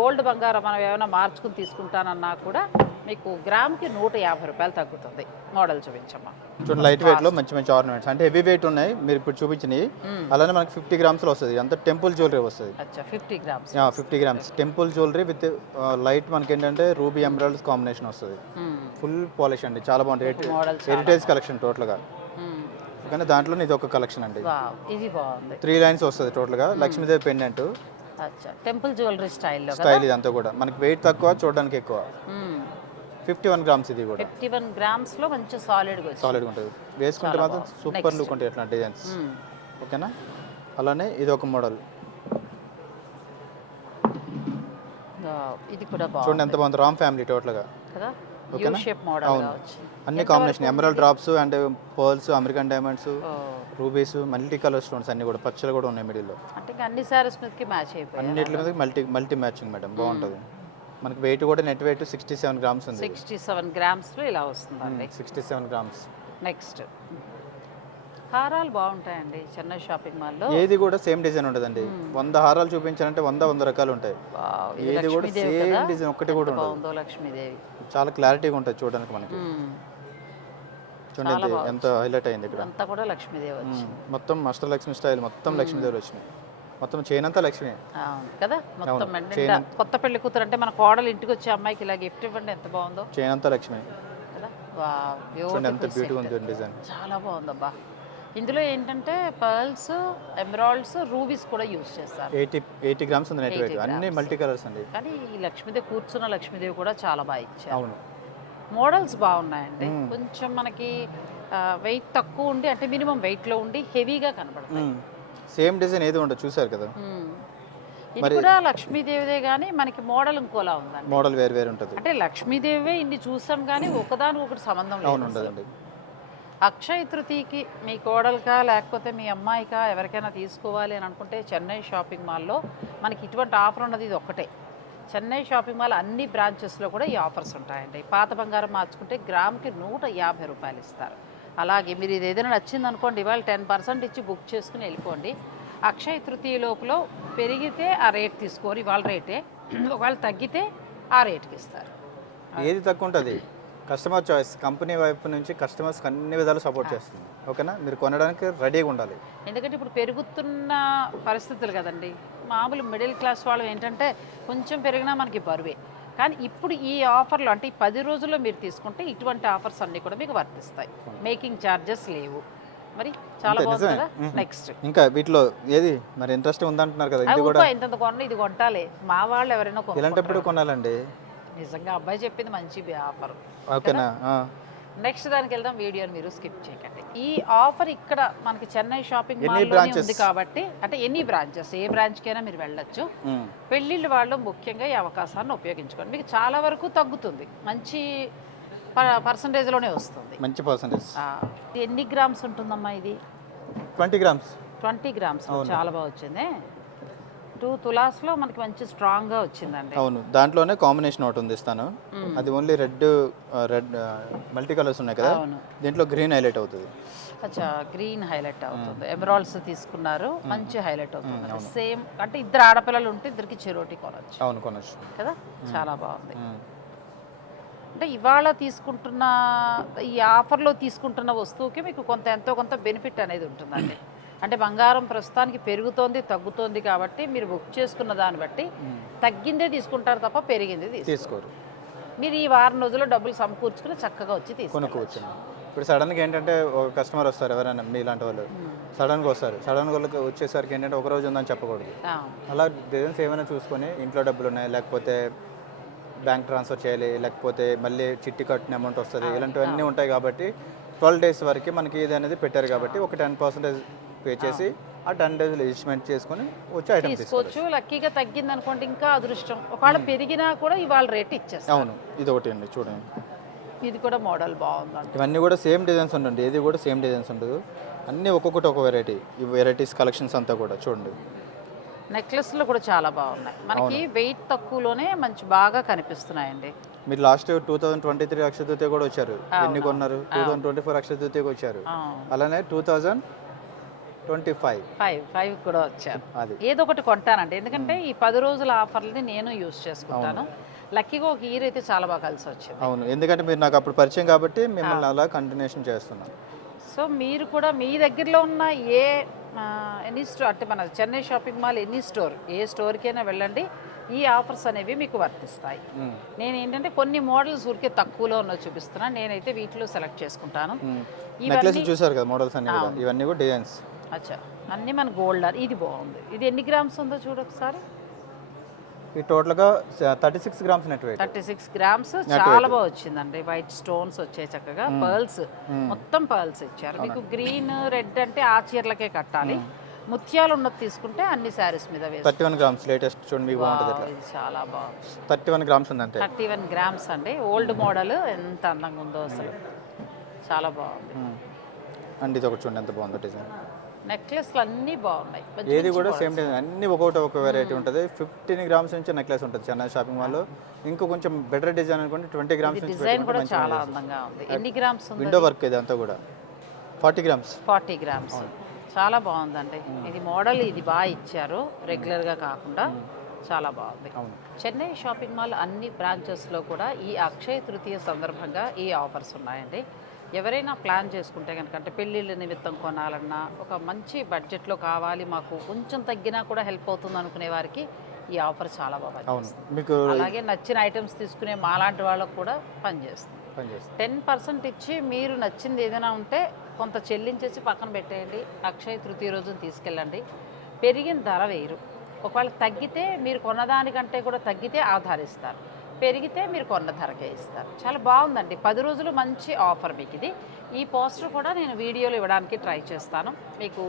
ఓల్డ్ బంగారం మనం ఏమైనా మార్చుకుని తీసుకుంటానన్నా కూడా మీకు గ్రామ్కి నూట యాభై రూపాయలు తగ్గుతుంది. మోడల్ చూపించమ్మా. చూడండి లైట్ వెయిట్లో మంచి మంచి ఆర్నమెంట్స్ అంటే హెవీ వెయిట్ ఉన్నాయి మీరు ఇప్పుడు చూపించినవి. అలానే మనకి ఫిఫ్టీ గ్రామ్స్లో వస్తుంది. అంత టెంపుల్ జ్యువెలరీ వస్తుంది. Fifty grams fifty grams temple jewellery with light మనకి ఏంటంటే రూబీ ఎమరాల్డ్స్ కాంబినేషన్ వస్తుంది. ఫుల్ పాలిష్ అండి. చాలా బాగుంటుంది హెరిటేజ్ కలెక్షన్ టోటల్గా కానీ దాంట్లో ఇది ఒక కలెక్షన్ అండి. వావ్ ఇది బాగుంది. త్రీ లైన్స్ వస్తుంది టోటల్గా లక్ష్మీదేవి పెండెంట్ అచ్చా. టెంపుల్ జ్యువెలరీ స్టైల్లో స్టైల్ ఇదంతా కూడా. మనకి వెయిట్ తక్కువ చూడడానికి ఎక్కువ. ఫిఫ్టీ వన్ గ్రామ్స్ ఇది కూడా. ఫిఫ్టీ వన్ గ్రామ్స్లో మంచి సాలిడ్గా వచ్చింది. సాలిడ్గా ఉంటుంది. వేసుకుంటే మాత్రం సూపర్ లుక్ ఉంటాయి ఇట్లా డిజైన్స్. ఓకేనా? అలానే ఇది ఒక మోడల్. ఇది కూడా చూడండి ఎంత బాగుంది. రామ్ ఫ్యామిలీ టోటల్గా. కదా? మోడల్ అన్ని combination emerald drops and pearls American diamonds rubies multi colour stones అన్ని కూడా పచ్చలు కూడా ఉన్నాయి మిడిల్లో అంటే ఇంకా అన్ని సారీస్ మీదకి మ్యాచ్ అన్నిటి మీద మల్టీ మల్టీ మ్యాచింగ్ మేడం బాగుంటుంది. మనకి వెయిట్ కూడా net weight sixty seven grams ఉంది. సిక్స్టీ సెవెన్ గ్రామ్స్లో ఇలా వస్తుందండి. సిక్స్టీ సెవెన్ గ్రామ్స్ నెక్స్ట్ హారాలు బాగుంటాయండి చెన్నై షాపింగ్ మాల్లో ఏది కూడా సేమ్ డిజైన్ ఉంటుందండి. వంద హారాలు చూపించాలంటే వంద వంద రకాలు ఉంటాయి. ఏది కూడా సేమ్ డిజైన్ ఒక్కటి కూడా ఉండదు. బాగుందో లక్ష్మీదేవి. చాలా క్లారిటీగా ఉంటుంది చూడడానికి మనకి. చూడండి ఎంత హైలైట్ అయింది ఇక్కడ. అంతా కూడా లక్ష్మీదేవి. మొత్తం అష్టలక్ష్మి స్టైల్ మొత్తం లక్ష్మీదేవులు వచ్చినాయి మొత్తం చైన్ అంతా లక్ష్మి కదా? మొత్తం కొత్త పెళ్ళి కూతురు అంటే మన కోడలు ఇంటికి వచ్చే అమ్మాయికి ఇలా గిఫ్ట్ ఇవ్వండి ఎంత బాగుందో. చైన్ అంతా లక్ష్మి ఎంత. ఉంది డిజైన్ చాలా బాగుందబ్బా. ఇందులో ఏంటంటే పర్ల్స్ ఎమరాల్డ్స్ రూబీస్ కూడా యూజ్ చేస్తారు. ఎయిటీ ఎయిటీ గ్రామ్స్ ఉంది నెట్ అన్ని మల్టీ కలర్స్ అండి. కానీ ఈ లక్ష్మీదేవి కూర్చున్న లక్ష్మీదేవి కూడా చాలా బాగా ఇచ్చారు. అవును. మోడల్స్ బాగున్నాయండి. కొంచెం మనకి వెయిట్ తక్కువ ఉండి అంటే మినిమం వెయిట్లో ఉండి హెవీగా కనబడతాయి. సేమ్ డిజైన్ ఏది ఉండదు చూసారు కదా. ఇది కూడా లక్ష్మీదేవిదే కానీ మనకి మోడల్ ఇంకోలా ఉందండి. మోడల్ వేరు వేరు ఉంటుంది. అంటే లక్ష్మీదేవే ఇన్ని చూసాం కానీ ఒకదానికి ఒకటి సంబంధం లేదు. ఉండదండి. అక్షయ తృతీయకి మీ కోడలికా లేకపోతే మీ అమ్మాయికా ఎవరికైనా తీసుకోవాలి అని అనుకుంటే చెన్నై షాపింగ్ మాల్లో మనకి ఇటువంటి ఆఫర్ ఉన్నది ఇది ఒక్కటే. చెన్నై షాపింగ్ మాల్ అన్ని బ్రాంచెస్లో కూడా ఈ ఆఫర్స్ ఉంటాయండి. పాత బంగారం మార్చుకుంటే గ్రామ్కి నూట యాభై రూపాయలు ఇస్తారు. అలాగే మీరు ఇది ఏదైనా నచ్చింది అనుకోండి ఇవాళ టెన్ పర్సెంట్ ఇచ్చి బుక్ చేసుకుని వెళ్ళిపోండి. అక్షయ తృతీయ లోపల పెరిగితే ఆ రేట్ తీసుకోరు ఇవాళ రేటే. ఒకవేళ తగ్గితే ఆ రేట్కి ఇస్తారు. ఏది తక్కువ ఉంటుంది? కస్టమర్ చాయిస్ కంపెనీ వైపు నుంచి కస్టమర్స్కి అన్ని విధాలు సపోర్ట్ చేస్తుంది. ఓకేనా? మీరు కొనడానికి రెడీగా ఉండాలి. ఎందుకంటే ఇప్పుడు పెరుగుతున్న పరిస్థితులు కదండి. మామూలు మిడిల్ క్లాస్ వాళ్ళు ఏంటంటే కొంచెం పెరిగినా మనకి బరువే. కానీ ఇప్పుడు ఈ ఆఫర్లు అంటే ఈ పది రోజుల్లో మీరు తీసుకుంటే ఇటువంటి ఆఫర్స్ అన్నీ కూడా మీకు వర్తిస్తాయి. మేకింగ్ ఛార్జెస్ లేవు. మరి చాలా బాగుంది. కదా. నెక్స్ట్. ఇంకా వీటిలో ఏది? మరి ఇంట్రెస్ట్ ఉందంటున్నారు కదా ఇది కూడా. ఇంత కొన్న ఇది కొంటాలే. మా వాళ్ళు ఎవరైనా. ఇలాంటప్పుడు కొనాలండి. నిజంగా అబ్బాయి చెప్పింది మంచి ఆఫర్. ఓకేనా. నెక్స్ట్ దానికి వెళ్దాం వీడియోని మీరు స్కిప్ చేయకండి. ఈ ఆఫర్ ఇక్కడ మనకి చెన్నై షాపింగ్ branches? ఉంది కాబట్టి అంటే ఎన్ని బ్రాంచెస్? ఏ బ్రాంచ్కైనా మీరు వెళ్ళొచ్చు. మ్మ్. పెళ్ళిళ్ళ వాళ్ళు ముఖ్యంగా ఈ అవకాశాన్ని ఉపయోగించుకోండి. మీకు చాలా వరకు తగ్గుతుంది. మంచి పర్సంటేజ్లోనే వస్తుంది. మంచి పర్సంటేజ్. ఎన్ని గ్రామ్స్ ఉంటుందమ్మా ఇది? Twenty grams. Twenty grams. చాలా బాగా వచ్చింది. టూ తులాస్లో మనకి మంచి స్ట్రాంగ్గా వచ్చిందండి. అవును దాంట్లోనే కాంబినేషన్ ఒకటి ఉంది ఇస్తాను. అది only red red multi colours ఉన్నాయి కదా? అవును. దీంట్లో గ్రీన్ హైలైట్ అవుతుంది. అచ్చా గ్రీన్ హైలైట్ అవుతుంది. ఎమరాల్డ్స్ తీసుకున్నారు మంచి హైలైట్ అవుతుంది. సేమ్ అంటే ఇద్దరు ఆడపిల్లలు ఉంటే ఇద్దరికి చెరోటి కొనవచ్చు అవును కొనొచ్చు. కదా? చాలా బాగుంది. అంటే ఇవాళ తీసుకుంటున్న ఈ ఆఫర్లో తీసుకుంటున్న వస్తువుకి మీకు కొంత ఎంతో కొంత బెనిఫిట్ అనేది ఉంటుందండి. అంటే బంగారం ప్రస్తుతానికి పెరుగుతోంది తగ్గుతోంది కాబట్టి మీరు బుక్ చేసుకున్న దాన్ని బట్టి తగ్గిందే తీసుకుంటారు తప్ప పెరిగింది తీసుకోరు. మీరు ఈ వారం రోజుల్లో డబ్బులు సమకూర్చుకుని చక్కగా వచ్చి తీసుకుంటారు కొనుక్కోవచ్చు ఇప్పుడు సడన్గా ఏంటంటే ఒక కస్టమర్ వస్తారు ఎవరైనా మీ ఇలాంటి వాళ్ళు సడన్గా వస్తారు. సడన్గా వాళ్ళకి వచ్చేసరికి ఏంటంటే ఒక రోజు ఉందని చెప్పకూడదు. అలా డిజైన్స్ ఏమైనా చూసుకొని ఇంట్లో డబ్బులు ఉన్నాయి? లేకపోతే బ్యాంక్ ట్రాన్స్ఫర్ చేయాలి లేకపోతే మళ్ళీ చిట్టి కట్టిన అమౌంట్ వస్తుంది ఇలాంటివన్నీ ఉంటాయి కాబట్టి ట్వెల్వ్ డేస్ వరకు మనకి ఇది అనేది పెట్టారు కాబట్టి ఒక టెన్ పర్సెంటేజ్ పే చేసి ఆ. టెన్ డేస్ రిజిస్ట్మెంట్ చేసుకొని వచ్చి ఐటమ్ తీసుకోవచ్చు. లక్కీగా తగ్గింది అనుకోండి ఇంకా అదృష్టం. ఒకవేళ పెరిగినా కూడా ఇవాళ రేట్ ఇచ్చేస్తాం అవును ఇది ఒకటి అండి చూడండి. ఇది కూడా మోడల్ బాగుందండి. ఇవన్నీ కూడా సేమ్ డిజైన్స్ ఉండండి ఏది కూడా సేమ్ డిజైన్స్ ఉండదు. అన్నీ ఒక్కొక్కటి ఒక వెరైటీ ఈ వెరైటీస్ కలెక్షన్స్ అంతా కూడా చూడండి. నెక్లెస్లు కూడా చాలా బాగున్నాయి. మనకి వెయిట్ తక్కువలోనే మంచి బాగా కనిపిస్తున్నాయండి. మీరు last two thousand twenty three Akshaya Tritiya కూడా వచ్చారు. ఎన్ని కొన్నారు? Two thousand twenty four Akshaya తృతీయకి వచ్చారు. అలానే two thousand twenty five. Five five కూడా వచ్చారు. అది. ఏదో ఒకటి కొంటానండి. ఎందుకంటే ఈ పది రోజుల ఆఫర్ని నేను యూస్ చేసుకుంటాను. లక్కీగా ఒక ఇయర్ అయితే చాలా బాగా కలిసి వచ్చింది. అవును. ఎందుకంటే మీరు నాకు అప్పుడు పరిచయం కాబట్టి మిమ్మల్ని అలా కంటిన్యూషన్ చేస్తున్నాను. సో మీరు కూడా మీ దగ్గరలో ఉన్న ఏ ఎనీ స్టోర్ అంటే మన Chennai shopping mall any store ఏ స్టోర్కైనా వెళ్ళండి. ఈ ఆఫర్స్ అనేవి మీకు వర్తిస్తాయి. నేను ఏంటంటే కొన్ని మోడల్స్ ఊరికే తక్కువలో ఉన్నది చూపిస్తున్నాను నేనైతే వీటిలో సెలెక్ట్ చేసుకుంటాను. చూసారు కదా మోడల్స్ ఇవన్నీ కూడా డిజైన్స్ అచ్చా అన్నీ మన గోల్డ్ ఇది బాగుంది. ఇది ఎన్ని గ్రామ్స్ ఉందో చూడు ఒకసారి. ఈ టోటల్గా thirty six grams net weight thirty six grams చాలా బాగా వచ్చిందండి. వైట్ స్టోన్స్ వచ్చాయి చక్కగా పర్ల్స్ మొత్తం పర్ల్స్ ఇచ్చారు. మీకు గ్రీన్ రెడ్ అంటే ఆ చీరలకే కట్టాలి. ముత్యాలు ఉన్నది తీసుకుంటే అన్ని శారీస్ మీద థర్టీ వన్ గ్రామ్స్ లేటెస్ట్ చూడండి మీకు బాగుంటుంది ఇట్లా ఇది చాలా బాగుంది. థర్టీ వన్ గ్రామ్స్ ఉంది అంతే. థర్టీ వన్ గ్రామ్స్ అండి. ఓల్డ్ మోడల్ ఎంత అందంగా ఉందో అసలు. చాలా బాగుంది. అండ్ ఇది ఒకటి చూడండి ఎంత బాగుందో డిజైన్. నెక్లెస్లు అన్నీ బాగున్నాయి ఏది కూడా. సేమ్ డిజైన్ అన్ని ఒక్కొక్కటి ఒక వెరైటీ ఉంటుంది. ఫిఫ్టీన్ గ్రామ్స్ నుంచి నెక్లెస్ ఉంటుంది చెన్నై షాపింగ్ మాల్లో ఇంకో కొంచెం బెటర్ డిజైన్ అనుకోండి ట్వంటీ గ్రామ్స్ డిజైన్ కూడా చాలా అందంగా ఉంది. ఎన్ని గ్రామ్స్ విండో వర్క్ ఇది అంతా కూడా. ఫార్టీ గ్రామ్స్ ఫార్టీ గ్రామ్స్ చాలా బాగుందండి. ఇది మోడల్ ఇది బాగా ఇచ్చారు. రెగ్యులర్గా కాకుండా చాలా బాగుంది. చెన్నై షాపింగ్ మాల్ అన్ని బ్రాంచెస్లో కూడా ఈ అక్షయ తృతీయ సందర్భంగా ఈ ఆఫర్స్ ఉన్నాయండి. ఎవరైనా ప్లాన్ చేసుకుంటే కనుక అంటే పెళ్ళిళ్ళ నిమిత్తం కొనాలన్నా ఒక మంచి బడ్జెట్లో కావాలి మాకు కొంచెం తగ్గినా కూడా హెల్ప్ అవుతుంది అనుకునే వారికి ఈ ఆఫర్ చాలా బాగా మీకు అలాగే నచ్చిన ఐటమ్స్ తీసుకునే మాలాంటి వాళ్ళకు కూడా పనిచేస్తుంది. టెన్ పర్సెంట్ ఇచ్చి మీరు నచ్చింది ఏదైనా ఉంటే కొంత చెల్లించేసి పక్కన పెట్టేయండి. అక్షయ తృతీయ రోజున తీసుకెళ్ళండి. పెరిగిన ధర వేరు. ఒకవేళ తగ్గితే మీరు కొన్నదానికంటే కూడా తగ్గితే ఆధారిస్తారు. పెరిగితే మీరు కొన్న ధరకే ఇస్తారు. చాలా బాగుందండి. పది రోజులు మంచి ఆఫర్ మీకు ఇది ఈ పోస్టర్ కూడా నేను వీడియోలో ఇవ్వడానికి ట్రై చేస్తాను. మీకు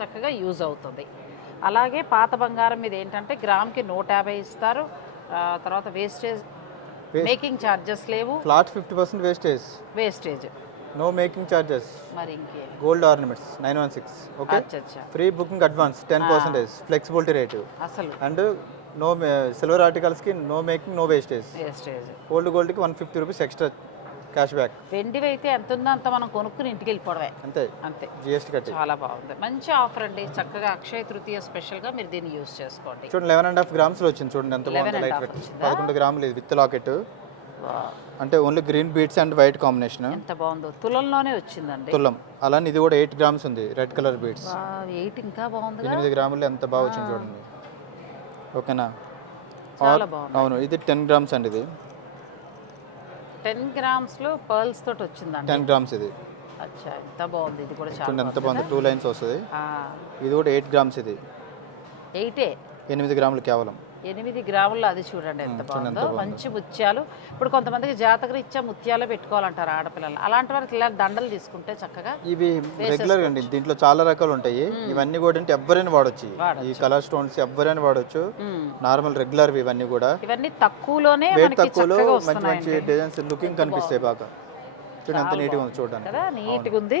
చక్కగా యూజ్ అవుతుంది. అలాగే పాత బంగారం మీద ఏంటంటే గ్రామ్కి నూట యాభై ఇస్తారు. తర్వాత వేస్టేజ్ మేకింగ్ ఛార్జెస్ లేవు. Flat fifty percent wastage. Wastage. No making charges. మరి ఇంకే? Gold ornaments nine one six. Okay? Free booking advance ten percentage flexibility rate. అసలు. And no silver ఆర్టికల్స్కి no making no wastage wastage old గోల్డ్కి one fifty rupees extra cash back వెండివి అయితే ఎంత ఉందో అంత మనం కొనుక్కుని ఇంటికి వెళ్ళిపోవడమే. అంతే. అంతే. జిఎస్టీ కట్టి. చాలా బాగుంది. మంచి ఆఫర్ అండి. చక్కగా అక్షయ తృతీయ స్పెషల్గా మీరు దీన్ని యూజ్ చేసుకోండి. చూడండి లెవెన్ అండ్ హాఫ్ గ్రామ్స్లో వచ్చింది చూడండి ఎంత 11 బాగుంది లైట్ వెయిట్? పదకొండు గ్రాములు ఇది విత్ లాకెట్ అంటే only green beads and white combination ఎంత బాగుందో. తులంలోనే వచ్చిందండి. తులం. అలానే ఇది కూడా ఎయిట్ గ్రామ్స్ ఉంది రెడ్ కలర్ బీట్స్ ఎయిట్ ఇంకా బాగుందిగా. ఎనిమిది గ్రాములు ఎంత బాగా వచ్చింది చూడండి. ఓకేనా? అవును ఇది టెన్ గ్రామ్స్ అండి ఇది. టెన్ గ్రామ్స్లో పర్ల్స్ తోటి వచ్చిందండి. టెన్ గ్రామ్స్ ఇది. అచ్చా ఎంత బాగుంది ఇది కూడా చాలా ఎంత బాగుంది టూ లైన్స్ వస్తుంది. ఇది కూడా ఎయిట్ గ్రామ్స్ ఇది. ఎయిటే? ఎనిమిది గ్రాములు కేవలం. ఎనిమిది గ్రాముల్లో అది చూడండి ఎంత బాగుందో. మంచి ముత్యాలు. ఇప్పుడు కొంతమందికి జాతక ఇచ్చా ముత్యాలే పెట్టుకోవాలంటారు ఆడపిల్లలు. అలాంటి వారికి ఇలా దండలు తీసుకుంటే చక్కగా ఇవి రెగ్యులర్ అండి. దీంట్లో చాలా రకాలు ఉంటాయి. ఇవన్నీ కూడా అంటే ఎవరైనా వాడొచ్చు. ఈ కలర్ స్టోన్స్ ఎవరైనా వాడొచ్చు. నార్మల్ రెగ్యులర్ ఇవన్నీ కూడా. ఇవన్నీ తక్కువలోనే వెయిట్ తక్కువలో మంచి మంచి డిజైన్స్ లుకింగ్ కనిపిస్తాయి బాగా. చూడండి ఎంత నీట్గా ఉంది చూడడానికి. కదా? నీట్గా ఉంది.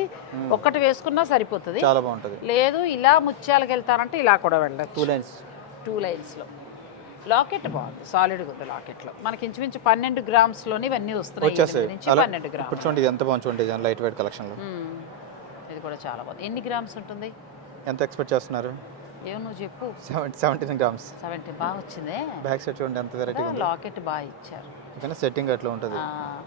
ఒక్కటి వేసుకున్నా సరిపోతుంది. చాలా బాగుంటుంది. లేదు ఇలా ముత్యాలకు వెళ్తానంటే ఇలా కూడా వెళ్ళచ్చు. టూ లైన్స్ టూ లైన్స్లో లాకెట్ బాగుంది సాలిడ్గా ఉంది లాకెట్లో. మనకి ఇంచుమించు పన్నెండు గ్రామ్స్లోని ఇవన్నీ వస్తున్నాయి ఎనిమిది నుంచి పన్నెండు ఇప్పుడు చూడండి ఇది ఎంత బాగుంది చూడండి లైట్ వెయిట్ కలెక్షన్లో. ఇది కూడా చాలా బాగుంది. ఎన్ని గ్రామ్స్ ఉంటుంది? ఎంత ఎక్స్పెక్ట్ చేస్తున్నారు? ఏమో నువ్వు చెప్పు. Seventy seventeen grams. సెవెంటీ బాగా వచ్చిందే. బ్యాక్ సైడ్ చూడండి ఎంత వెరైటీ ఉంది. లాకెట్ బాగా ఇచ్చారు. ఇక్కడ సెట్టింగ్ అట్లా ఉంటుంది.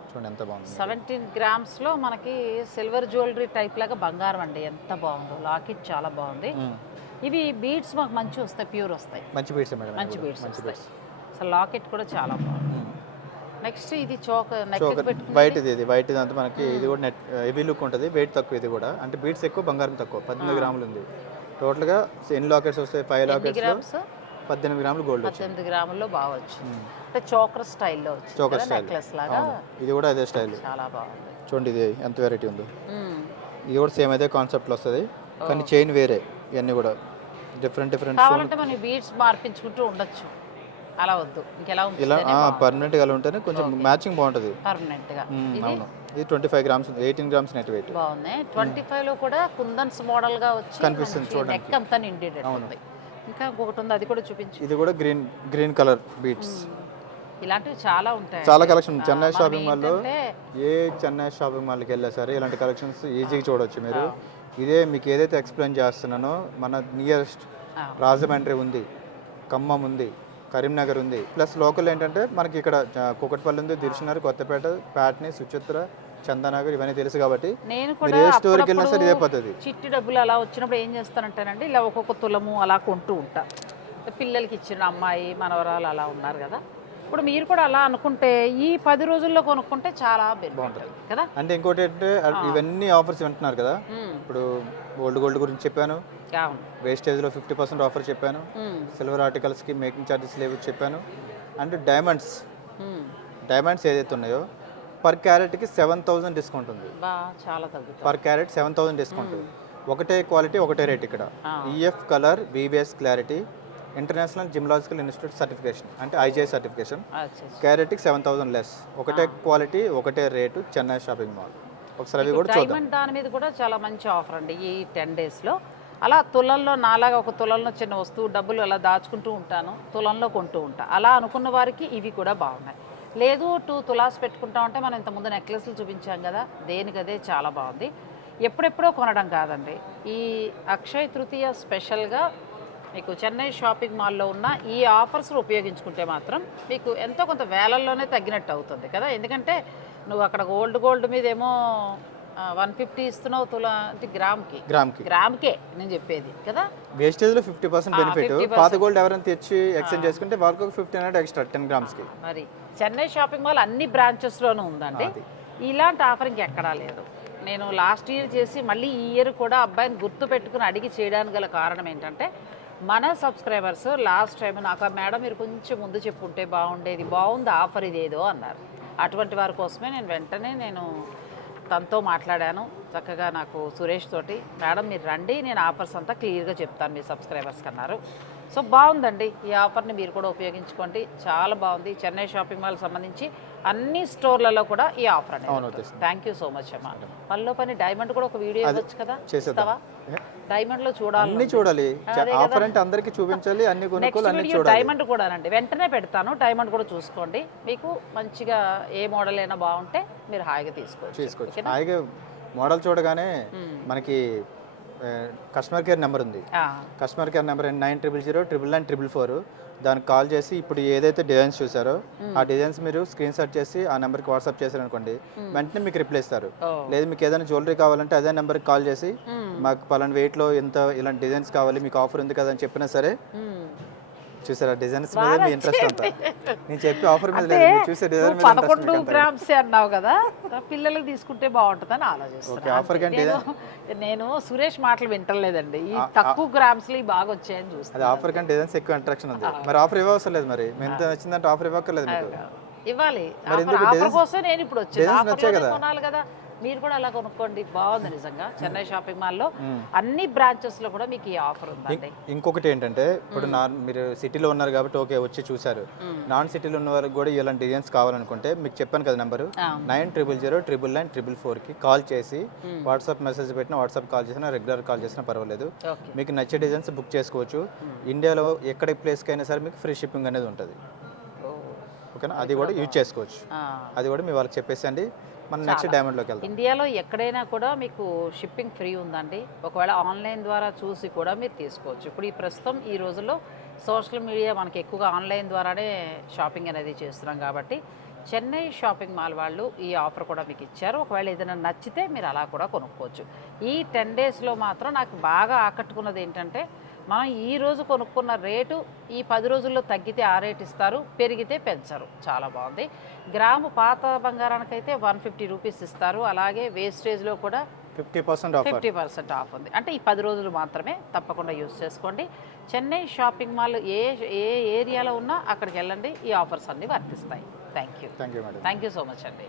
చూడండి ఎంత బాగుంది. సెవెంటీన్ గ్రామ్స్లో మనకి సిల్వర్ జ్యువెలరీ టైప్ లాగా బంగారం అండి ఎంత బాగుందో. లాకెట్ చాలా బాగుంది. మ్మ్. ఇవి బీడ్స్ మాకు మంచి వస్తాయి ప్యూర్ వస్తాయి. మంచి మేడం ఇవి మంచి. బీడ్స్ మంచి అసలు లాకెట్ కూడా చాలా బాగుంది. నెక్స్ట్ ఇది చోక పెట్టుకుని వైట్ ఇది ఇది వైట్ ఇది అంతా మనకి ఇది కూడా నెట్ హెవీ లుక్ ఉంటుంది వెయిట్ తక్కువ ఇది కూడా. అంటే బీట్స్ ఎక్కువ బంగారం తక్కువ పద్దెనిమిది గ్రాములు ఉంది. టోటల్గా ఎన్ని లాకెట్స్ వస్తాయి? ఫైవ్ లాకెట్స్ పద్దెనిమిది గ్రాములు గోల్డ్ పద్దెనిమిది గ్రాముల్లో బాగా వచ్చింది. అంటే చోకర్ స్టైల్లో చోకర్ స్టైల్. నెక్లెస్ లాగా? ఇది కూడా అదే స్టైల్. చాలా బాగుంది. చూడండి ఇది ఎంత వెరైటీ ఉందో. ఇది కూడా సేమ్ అదే కాన్సెప్ట్లో వస్తుంది. కానీ చైన్ వేరే. ఇవన్నీ కూడా డిఫరెంట్ డిఫరెంట్ కావాలంటే మనం బీడ్స్ మార్పించుకుంటూ ఉండొచ్చు. అలా వద్దు. ఇంకెలా ఇలా ఉంది పర్మనెంట్గా అలా ఉంటేనే కొంచెం మ్యాచింగ్ బాగుంటుంది. పర్మనెంట్గా. అవును. ఇది twenty five grams eighteen grams net weight బాగుంది. ట్వంటీ ఫైవ్లో కూడా కుందన్స్ మోడల్గా వచ్చి కనిపిస్తుంది చూడడానికి. నెక్ అంతా నిండేటట్టు ఉంది ఇంకా ఇంకొకటి ఉంది అది కూడా చూపించు. ఇది కూడా గ్రీన్ గ్రీన్ కలర్ బీట్స్ ఇలాంటివి చాలా ఉంటాయి చాలా కలెక్షన్ చెన్నై షాపింగ్ మాల్లో ఏంటంటే ఏ చెన్నై షాపింగ్ మాల్కి వెళ్ళా సరే ఇలాంటి కలెక్షన్స్ ఈజీగా చూడొచ్చు మీరు. ఇదే మీకు ఏదైతే ఎక్స్ప్లెయిన్ చేస్తున్నానో మన నియరెస్ట్. రాజమండ్రి ఉంది ఖమ్మం ఉంది కరీంనగర్ ఉంది. ప్లస్ లోకల్ ఏంటంటే మనకి ఇక్కడ కుకట్పల్లి ఉంది దిల్సునగర్ కొత్తపేట ప్యాట్ని సుచిత్ర చందానగర్ ఇవన్నీ తెలుసు కాబట్టి నేను కూడా స్టోర్కి వెళ్ళినా సరే ఇదే పద్ధతి. చిట్టి డబ్బులు అలా వచ్చినప్పుడు ఏం చేస్తానంటేనండి ఇలా ఒక్కొక్క తులము అలా కొంటూ ఉంటా. పిల్లలకి ఇచ్చిన అమ్మాయి మనవరాలు అలా ఉన్నారు కదా. ఇప్పుడు మీరు కూడా అలా అనుకుంటే ఈ పది రోజుల్లో కొనుక్కుంటే చాలా బాగుంటుంది. కదా? అంటే ఇంకోటి ఏంటంటే అ- ఇవన్నీ ఆఫర్స్ వింటున్నారు కదా. ఇప్పుడు గోల్డ్ గోల్డ్ గురించి చెప్పాను. అవును. వేస్టేజ్లో ఫిఫ్టీ పర్సెంట్ ఆఫర్ చెప్పాను. సిల్వర్ ఆర్టికల్స్కి మేకింగ్ ఛార్జెస్ లేవు చెప్పాను. And diamonds. డైమండ్స్ ఏదైతే ఉన్నాయో పర్ క్యారెట్కి సెవెన్ థౌసండ్ డిస్కౌంట్ ఉంది. చాలా per carat seven thousand discount ఒకటే క్వాలిటీ ఒకటే రేట్ ఇక్కడ. EF colour VVS clarity international gemological institute certification అంటే ఐజీఐ సర్టిఫికేషన్. క్యారెట్కి సెవెన్ థౌసండ్ లెస్ ఒకటే క్వాలిటీ ఒకటే రేటు చెన్నై షాపింగ్ మాల్ ఒకసారి అవి కూడా చూద్దాం. దాని మీద కూడా చాలా మంచి ఆఫర్ అండి ఈ టెన్ డేస్లో అలా తులంలో నాలాగా ఒక తులంలో చిన్న వస్తువు డబ్బులు అలా దాచుకుంటూ ఉంటాను తులంలో కొంటూ ఉంటా. అలా అనుకున్న వారికి ఇవి కూడా బాగున్నాయి. లేదు టూ తులాస్ పెట్టుకుంటామంటే మనం ఇంతకుముందు నెక్లెస్లు చూపించాం కదా దేనికదే చాలా బాగుంది. ఎప్పుడెప్పుడో కొనడం కాదండి. ఈ అక్షయ తృతీయ స్పెషల్గా మీకు చెన్నై షాపింగ్ మాల్లో ఉన్న ఈ ఆఫర్స్ ఉపయోగించుకుంటే మాత్రం మీకు ఎంతో కొంత వేలల్లోనే తగ్గినట్టు అవుతుంది కదా? ఎందుకంటే నువ్వు అక్కడ గోల్డ్ గోల్డ్ మీద ఏమో వన్ ఫిఫ్టీ ఇస్తున్నావు తులా అంటే గ్రామ్కి. గ్రామ్కి. గ్రామ్కే నేను చెప్పేది కదా? వేస్టేజ్లో ఫిఫ్టీ పర్సెంట్ బెనిఫిట్ 50% పాత గోల్డ్ ఎవరైనా తెచ్చి ఎక్స్చేంజ్ చేసుకుంటే వాళ్ళకి ఒక ఫిఫ్టీన్ హండ్రెడ్ ఎక్స్ట్రా టెన్ గ్రామ్స్కి మరి చెన్నై షాపింగ్ మాల్ అన్ని బ్రాంచెస్లోనూ ఉందండి. ఇలాంటి ఆఫర్ ఇంకెక్కడా లేదు. నేను లాస్ట్ ఇయర్ చేసి మళ్ళీ ఈ ఇయర్ కూడా అబ్బాయిని గుర్తు పెట్టుకుని అడిగి చేయడానికి గల కారణం ఏంటంటే మన సబ్స్క్రైబర్స్ లాస్ట్ టైం నాకు "ఆ మేడం మీరు కొంచెం ముందు చెప్పుంటే బాగుండేది బాగుంది ఆఫర్ ఇదేదో అన్నారు. అటువంటి వారి కోసమే నేను వెంటనే నేను తనతో మాట్లాడాను. చక్కగా నాకు సురేష్ తోటి మేడం మీరు రండి నేను ఆఫర్స్ అంతా క్లియర్గా చెప్తాను మీ సబ్స్క్రైబర్స్కి అన్నారు సో బాగుందండి ఈ ఆఫర్ని మీరు కూడా ఉపయోగించుకోండి. చాలా బాగుంది. చెన్నై షాపింగ్ మాల్ సంబంధించి అన్ని స్టోర్లలో కూడా ఈ ఆఫర్ అనేది థ్యాంక్ యూ సో మచ్ అమ్మా. పనిలో పని డైమండ్ కూడా ఒక వీడియో ఇవ్వచ్చు కదా? చేసేద్దాం. ఇస్తావా డైమండ్లో చూడాలి అన్ని చూడాలి. ఆఫర్ అంటే అందరికి చూపించాలి అన్ని కొనుక్కోవాలి అన్ని చూడాలి. డైమండ్ కూడానండి వెంటనే పెడతాను. డైమండ్ కూడా చూసుకోండి. మీకు మంచిగా ఏ మోడల్ అయినా బాగుంటే మీరు హాయిగా తీసుకోవచ్చు. తీసుకోవచ్చు? హాయిగా మోడల్ చూడగానే. మనకి కస్టమర్ కేర్ నెంబర్ ఉంది. ఆ, customer care number nine triple zero triple nine triple four. దానికి కాల్ చేసి ఇప్పుడు ఏదైతే డిజైన్స్ చూసారో ఆ డిజైన్స్ మీరు స్క్రీన్ షాట్ చేసి ఆ నెంబర్కి వాట్సాప్ చేశారనుకోండి వెంటనే మీకు రిప్లై ఇస్తారు. లేదు మీకు ఏదైనా జ్యువెలరీ కావాలంటే అదే నెంబర్కి కాల్ చేసి. మాకు పలానా వెయిట్లో ఎంత ఇలాంటి డిజైన్స్ కావాలి మీకు ఆఫర్ ఉంది కదా అని చెప్పినా సరే. చూసారా? డిజైన్స్ మీద మీ ఇంట్రెస్ట్ అంతా నేను చెప్పి ఆఫర్ మీద లేదు మీరు చూసే డిజైన్ మీద పదకొండు. గ్రామ్స్ అన్నావు కదా పిల్లలకి తీసుకుంటే బాగుంటుందని ఆలోచిస్తాను ఆఫర్. కంటే నేను సురేష్ మాటలు వింటలేదండి. ఈ తక్కువ గ్రామ్స్లో బాగా వచ్చాయని అది చూస్తాను ఆఫర్ కంటే డిజైన్స్ ఎక్కువ ఇంట్రాక్షన్ ఉంది. మరి ఆఫర్ ఇవ్వవసరం లేదు మరి. ఎంత నచ్చిందంటే ఆఫర్ ఇవ్వక్కర్లేదు మీకు. ఇవ్వాలి. ఆఫర్ ఆఫర్ కోసం నేను ఇప్పుడు వచ్చాను. కదా. కొనాలి కదా. మీరు కూడా అలా కొనుక్కోండి. బాగుంది నిజంగా. చెన్నై షాపింగ్ మాల్లో. అన్ని బ్రాంచెస్లో కూడా మీకు ఈ ఆఫర్ ఉందండి. ఇంకొకటి ఏంటంటే ఇప్పుడు నా మీరు సిటీలో ఉన్నారు కాబట్టి ఓకే వచ్చి చూసారు మ్మ్. నాన్ సిటీలో ఉన్న వారికి కూడా ఇలాంటి డిజైన్స్ కావాలనుకుంటే మీకు చెప్పాను కదా number. Nine triple zero triple nine triple ఫోర్కి కాల్ చేసి. వాట్సాప్ మెసేజ్ పెట్టినా వాట్సాప్ కాల్ చేసినా రెగ్యులర్ కాల్ చేసినా పర్వాలేదు. మీకు నచ్చే డిజైన్స్ బుక్ చేసుకోవచ్చు. ఇండియాలో ఎక్కడ ప్లేస్కి అయినా సరే మీకు ఫ్రీ షిప్పింగ్ అనేది ఉంటుంది. ఓకేనా? అది కూడా యూజ్ చేసుకోవచ్చు. అది కూడా మీ వాళ్ళకి చెప్పేసండి మనం నెక్స్ట్ డైమండ్లోకి వెళ్దాం. ఇండియాలో ఎక్కడైనా కూడా మీకు షిప్పింగ్ ఫ్రీ ఉందండి. ఒకవేళ ఆన్లైన్ ద్వారా చూసి కూడా మీరు తీసుకోవచ్చు. ఇప్పుడు ఈ ప్రస్తుతం ఈ రోజుల్లో సోషల్ మీడియా మనకి ఎక్కువగా ఆన్లైన్ ద్వారానే షాపింగ్ అనేది చేస్తున్నాం కాబట్టి చెన్నై షాపింగ్ మాల్ వాళ్ళు ఈ ఆఫర్ కూడా మీకు ఇచ్చారు. ఒకవేళ ఏదైనా నచ్చితే మీరు అలా కూడా కొనుక్కోవచ్చు. ఈ టెన్ డేస్లో మాత్రం నాకు బాగా ఆకట్టుకున్నది ఏంటంటే మనం ఈ రోజు కొనుక్కున్న రేటు ఈ పది రోజుల్లో తగ్గితే ఆ రేట్ ఇస్తారు పెరిగితే పెంచరు. చాలా బాగుంది. గ్రాము పాత బంగారానికైతే వన్ ఫిఫ్టీ రూపీస్ ఇస్తారు. అలాగే వేస్టేజ్లో కూడా fifty percent fifty percent off ఉంది. అంటే ఈ పది రోజులు మాత్రమే తప్పకుండా యూస్ చేసుకోండి. చెన్నై షాపింగ్ మాల్ ఏ ఏ ఏరియాలో ఉన్నా అక్కడికి వెళ్ళండి. ఈ ఆఫర్స్ అన్నీ వర్తిస్తాయి. Thank you thank you so much అండి.